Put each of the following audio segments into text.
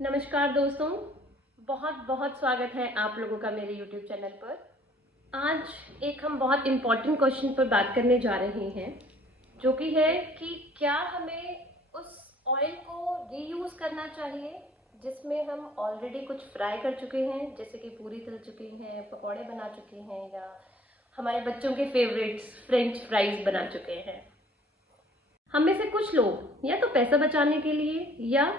नमस्कार दोस्तों, बहुत बहुत स्वागत है आप लोगों का मेरे YouTube चैनल पर। आज एक हम बहुत इम्पॉर्टेंट क्वेश्चन पर बात करने जा रहे हैं, जो कि है कि क्या हमें उस ऑयल को रीयूज़ करना चाहिए जिसमें हम ऑलरेडी कुछ फ्राई कर चुके हैं, जैसे कि पूरी तल चुके हैं, पकौड़े बना चुके हैं, या हमारे बच्चों के फेवरेट्स फ्रेंच फ्राइज बना चुके हैं। हम में से कुछ लोग या तो पैसा बचाने के लिए या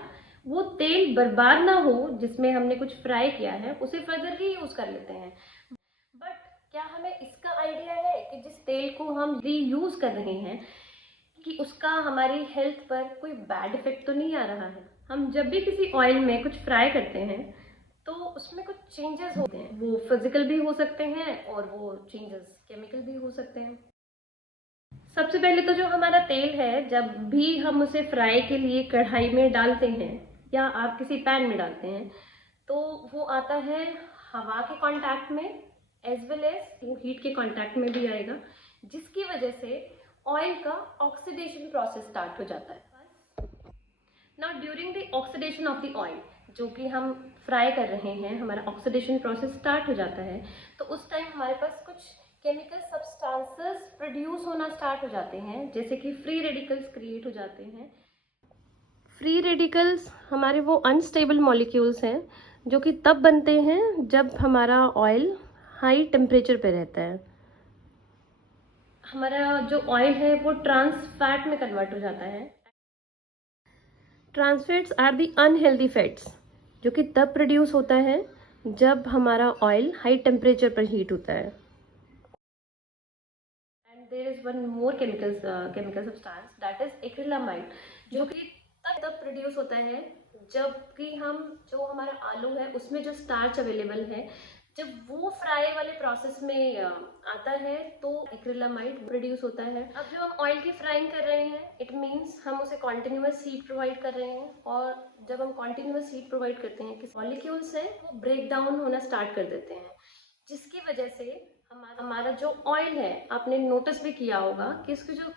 वो तेल बर्बाद ना हो जिसमें हमने कुछ फ्राई किया है उसे फर्दर ही यूज कर लेते हैं। बट क्या हमें इसका आइडिया है कि जिस तेल को हम रीयूज कर रहे हैं कि उसका हमारी हेल्थ पर कोई बैड इफेक्ट तो नहीं आ रहा है। हम जब भी किसी ऑयल में कुछ फ्राई करते हैं तो उसमें कुछ चेंजेस होते हैं, वो फिजिकल भी हो सकते हैं और वो चेंजेस केमिकल भी हो सकते हैं। सबसे पहले तो जो हमारा तेल है, जब भी हम उसे फ्राई के लिए कढ़ाई में डालते हैं या आप किसी पैन में डालते हैं, तो वो आता है हवा के कांटेक्ट में एज वेल एज वो हीट के कांटेक्ट में भी आएगा, जिसकी वजह से ऑयल का ऑक्सीडेशन प्रोसेस स्टार्ट हो जाता है। Now during the oxidation of the oil, जो कि हम फ्राई कर रहे हैं, हमारा ऑक्सीडेशन प्रोसेस स्टार्ट हो जाता है, तो उस टाइम हमारे पास कुछ केमिकल सब्सटेंसेस प्रोड्यूस होना स्टार्ट हो जाते हैं, जैसे कि फ्री रेडिकल्स क्रिएट हो जाते हैं। फ्री रेडिकल्स हमारे वो अनस्टेबल मॉलिक्यूल्स हैं जो कि तब बनते हैं जब हमारा ऑयल हाई टेम्परेचर पे रहता है। हमारा जो ऑयल है वो ट्रांस फैट में कन्वर्ट हो जाता है। Trans fats are the unhealthy fats, जो कि तब प्रोड्यूस होता है जब हमारा ऑयल हाई टेम्परेचर पर हीट होता है। And there is one more chemical substance that is acrylamide, जो कि तब प्रोड्यूस होता है जबकि हम जो हमारा आलू है उसमें जो स्टार्च अवेलेबल है, जब वो फ्राई वाले प्रोसेस में आता है तो एक्रिलामाइड प्रोड्यूस होता है। अब जो हम ऑयल की फ्राइंग कर रहे हैं, इट मीन्स हम उसे कॉन्टिन्यूस हीट प्रोवाइड कर रहे हैं, और जब हम कॉन्टिन्यूस हीट प्रोवाइड करते हैं कि मॉलिक्यूल्स हैं वो ब्रेक डाउन होना स्टार्ट कर देते हैं, जिसकी वजह से हमारा जो ऑयल है, आपने नोटिस भी किया होगा कि इसकी जो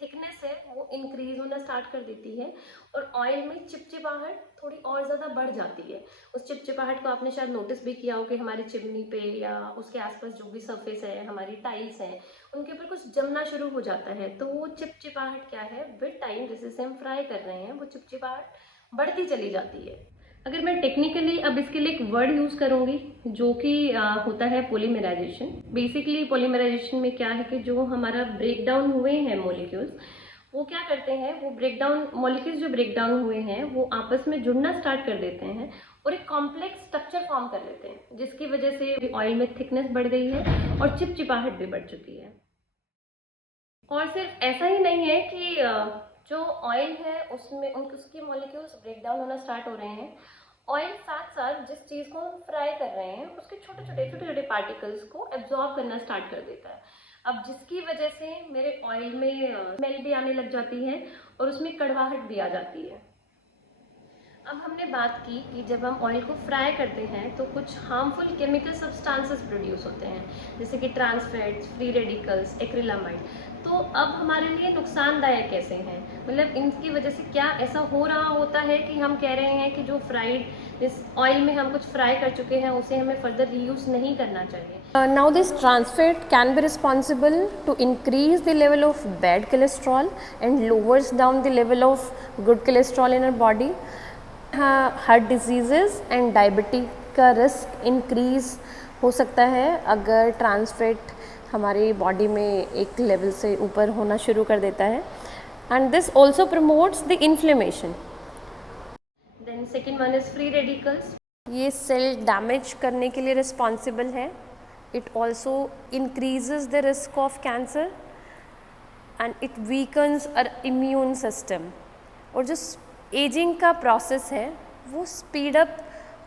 थिकनेस है वो इंक्रीज होना स्टार्ट कर देती है, और ऑयल में चिपचिपाहट थोड़ी और ज़्यादा बढ़ जाती है। उस चिपचिपाहट को आपने शायद नोटिस भी किया हो कि हमारी चिमनी पे या उसके आसपास जो भी सरफेस है, हमारी टाइल्स हैं, उनके ऊपर कुछ जमना शुरू हो जाता है। तो वो चिपचिपाहट क्या है, विद टाइम जैसे जैसे हम फ्राई कर रहे हैं वो चिपचिपाहट बढ़ती चली जाती है। अगर मैं टेक्निकली अब इसके लिए एक वर्ड यूज़ करूँगी, जो कि होता है पॉलीमराइजेशन। बेसिकली पॉलीमराइजेशन में क्या है कि जो हमारा ब्रेक डाउन हुए हैं मॉलिक्यूल्स, वो क्या करते हैं, वो ब्रेक डाउन मॉलिक्यूल्स जो ब्रेक डाउन हुए हैं वो आपस में जुड़ना स्टार्ट कर देते हैं और एक कॉम्प्लेक्स स्ट्रक्चर फॉर्म कर लेते हैं, जिसकी वजह से ऑयल में थिकनेस बढ़ गई है और चिपचिपाहट भी बढ़ चुकी है। और सिर्फ ऐसा ही नहीं है कि जो ऑयल है उसमें उसके मॉलिक्यूल्स ब्रेक डाउन होना स्टार्ट हो रहे हैं, ऑयल साथ साथ जिस चीज़ को हम फ्राई कर रहे हैं उसके छोटे छोटे पार्टिकल्स को एब्जॉर्ब करना स्टार्ट कर देता है। अब जिसकी वजह से मेरे ऑयल में स्मेल भी आने लग जाती है और उसमें कड़वाहट भी आ जाती है। अब हमने बात की कि जब हम ऑयल को फ्राई करते हैं तो कुछ हार्मफुल केमिकल सब्सटेंसेस प्रोड्यूस होते हैं, जैसे कि trans fats, free radicals, acrylamide. तो अब हमारे लिए नुकसानदायक कैसे हैं, मतलब इनकी वजह से क्या ऐसा हो रहा होता है कि हम कह रहे हैं कि जो फ्राइड इस ऑयल में हम कुछ फ्राई कर चुके हैं उसे हमें फर्दर रीयूज नहीं करना चाहिए। Now this trans fat can be responsible to increase the level of bad cholesterol and lowers down the level of good cholesterol in our body. Heart diseases and diabetes का risk increase हो सकता है अगर trans fat हमारी body में एक level से ऊपर होना शुरू कर देता है, and this also promotes the inflammation. Then second one is free radicals. ये सेल डैमेज करने के लिए रिस्पॉन्सिबल है। It also increases the risk of cancer and it weakens our immune system. और जो एजिंग का प्रोसेस है वो स्पीड अप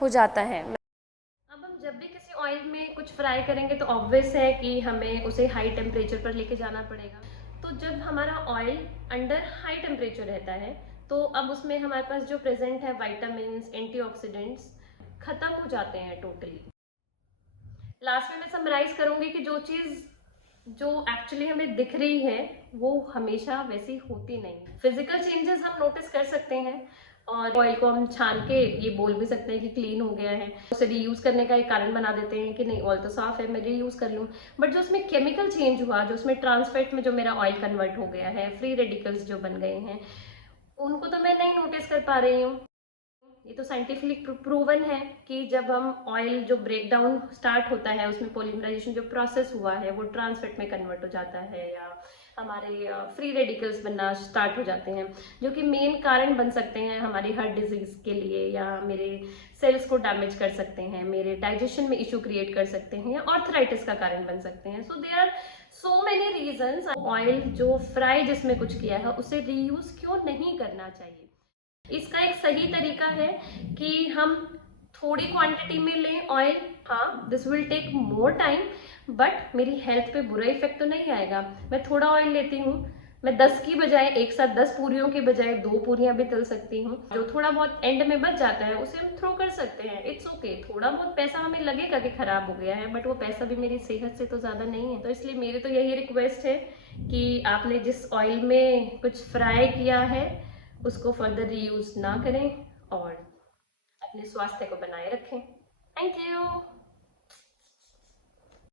हो जाता है। अब हम जब भी किसी ऑयल में कुछ फ्राई करेंगे तो ऑब्वियस है कि हमें उसे हाई टेम्परेचर पर लेके जाना पड़ेगा। तो जब हमारा ऑयल अंडर हाई टेम्परेचर रहता है तो अब उसमें हमारे पास जो प्रेजेंट है विटामिन्स, एंटीऑक्सीडेंट्स खत्म हो जाते हैं टोटली। लास्ट में मैं समराइज करूंगी कि जो चीज़ जो एक्चुअली हमें दिख रही है वो हमेशा वैसी होती नहीं। फिजिकल चेंजेस हम नोटिस कर सकते हैं, और ऑयल को हम छान के ये बोल भी सकते हैं कि क्लीन हो गया है, उसे रीयूज़ करने का एक कारण बना देते हैं कि नहीं ऑयल तो साफ़ है, मैं रीयूज़ कर लूँ। बट जो उसमें केमिकल चेंज हुआ, जो उसमें ट्रांसफैट में जो मेरा ऑयल कन्वर्ट हो गया है, फ्री रेडिकल्स जो बन गए हैं, उनको तो मैं नहीं नोटिस कर पा रही हूँ। ये तो साइंटिफिकली प्रूवन है कि जब हम ऑयल जो ब्रेक डाउन स्टार्ट होता है, उसमें पॉलीमराइजेशन जो प्रोसेस हुआ है वो ट्रांसफैट में कन्वर्ट हो जाता है, या हमारे फ्री रेडिकल्स बनना स्टार्ट हो जाते हैं, जो कि मेन कारण बन सकते हैं हमारी हार्ट डिजीज के लिए, या मेरे सेल्स को डैमेज कर सकते हैं, मेरे डाइजेशन में इशू क्रिएट कर सकते हैं, या आर्थराइटिस का कारण बन सकते हैं। So there are so many reasons. Oil जो फ्राई जिसमें कुछ किया है उसे रीयूज क्यों नहीं करना चाहिए? इसका एक सही तरीका है कि हम थोड़ी क्वांटिटी में लें ऑयल। हाँ, this will take more time, but मेरी हेल्थ पे बुरा इफेक्ट तो नहीं आएगा। मैं थोड़ा ऑयल लेती हूँ, मैं 10 की बजाय एक साथ 10 पूरियों के बजाय 2 पूरियां भी तल सकती हूँ। जो थोड़ा बहुत एंड में बच जाता है उसे हम थ्रो कर सकते हैं, इट्स ओके। थोड़ा बहुत पैसा हमें लगेगा कि खराब हो गया है, बट वो पैसा भी मेरी सेहत से तो ज़्यादा नहीं है। तो इसलिए मेरी तो यही रिक्वेस्ट है कि आपने जिस ऑयल में कुछ फ्राई किया है उसको फर्दर रीयूज ना करें और अपने स्वास्थ्य को बनाए रखें। Thank you.